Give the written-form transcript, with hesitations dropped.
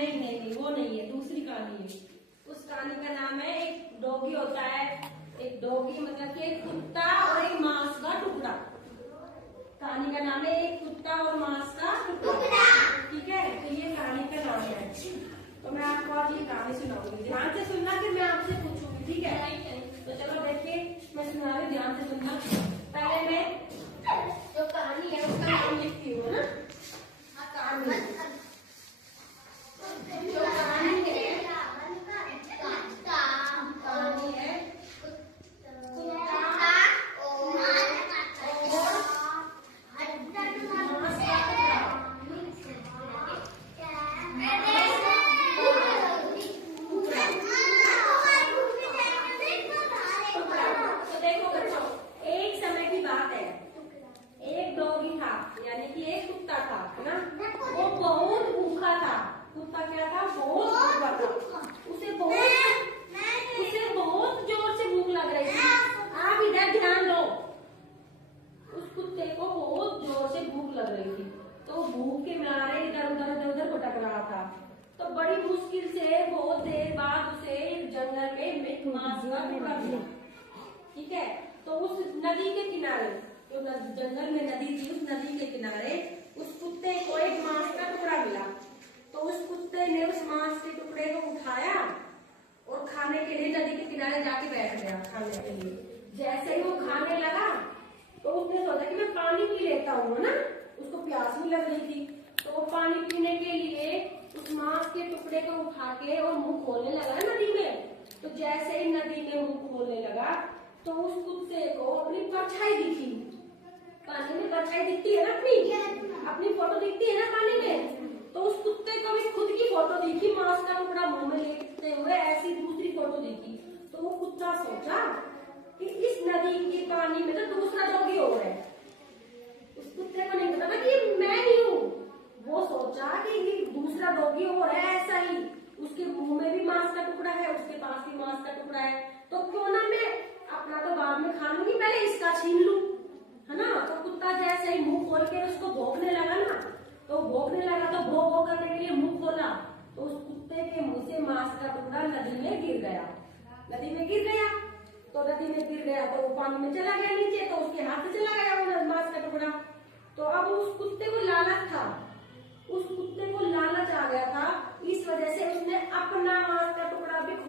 नहीं नहीं नहीं, वो नहीं है, दूसरी कहानी है। उस कहानी का नाम है एक डॉगी होता है, एक डॉगी मतलब कि एक कुत्ता और एक मांस का टुकड़ा। कहानी का नाम है एक कुत्ता और मांस का टुकड़ा। ठीक है, तो ये कहानी का नाम है। तो मैं आपको आज ये कहानी सुनाऊंगी, ध्यान से सुनना, फिर मैं आपसे पूछूंगी। ठीक है, तो चलो देखिए, मैं सुना रही, ध्यान से सुनना। पहले मैं जो कहानी है उसका नाम लिखती हूँ ना। कहानी जो कहानी है, कहानी है यानी कि एक कुत्ता था ना, वो बहुत भूखा था। कुत्ता क्या था, बहुत भूखा था। उसे बहुत जोर से भूख लग रही थी। आप इधर ध्यान दो। उस कुत्ते को बहुत जोर से भूख लग रही थी, तो भूख के मारे इधर उधर भटक रहा था। तो बड़ी मुश्किल से बहुत देर बाद उसे जंगल में मांस का टुकड़ा मिला। ठीक है, तो उस नदी के किनारे, जो जंगल में नदी थी, उस नदी के किनारे उस कुत्ते को एक मांस का टुकड़ा मिला। तो उस कुत्ते ने उस मांस के टुकड़े को उठाया और खाने के लिए नदी के किनारे जाके बैठ गया खाने के लिए। जैसे ही वो खाने लगा तो उसने सोचा कि मैं पानी पी लेता हूँ ना, उसको प्यास भी लग रही थी। तो वो पानी पीने के लिए उस मांस के टुकड़े को उठा के और मुंह खोलने लगा नदी में। तो जैसे ही नदी में मुंह खोलने लगा तो उस कुत्ते को अपनी परछाई दिखी। पानी में परछाई दिखती है ना, अपनी फोटो दिखती है ना पानी में। तो उस कुत्ते को भी खुद की फोटो दिखी, मांस का टुकड़ा मुंह में लेते हुए, ऐसी दूसरी फोटो दिखी। तो वो कुत्ता सोचा कि इस नदी के पानी में तो दूसरा डॉगी हो है। उस कुत्ते को नहीं पता ना कि मैं ही हूँ। वो सोचा कि ये दूसरा डॉगी हो है, ऐसा ही उसके मुंह में भी मांस का टुकड़ा है, उसके पास भी मांस का टुकड़ा है, तो क्यों ना मैं अपना तो बाद में खा लूंगी, पहले इसका छीन लूं, है ना। तो कुत्ता जैसे ही मुंह खोल के उसको भौंकने लगा ना, तो भौंकने लगा तो भौ करने के लिए मुंह खोला, तो उस कुत्ते के मुंह से मांस का टुकड़ा नदी में गिर गया। नदी में गिर गया तो नदी में गिर गया तो वो पानी में चला गया नीचे, तो उसके हाथ से चला गया वो मांस का टुकड़ा। तो अब उस कुत्ते को लालच था, उस कुत्ते को लालच आ गया था, इस वजह से उसने अपना मांस का टुकड़ा भी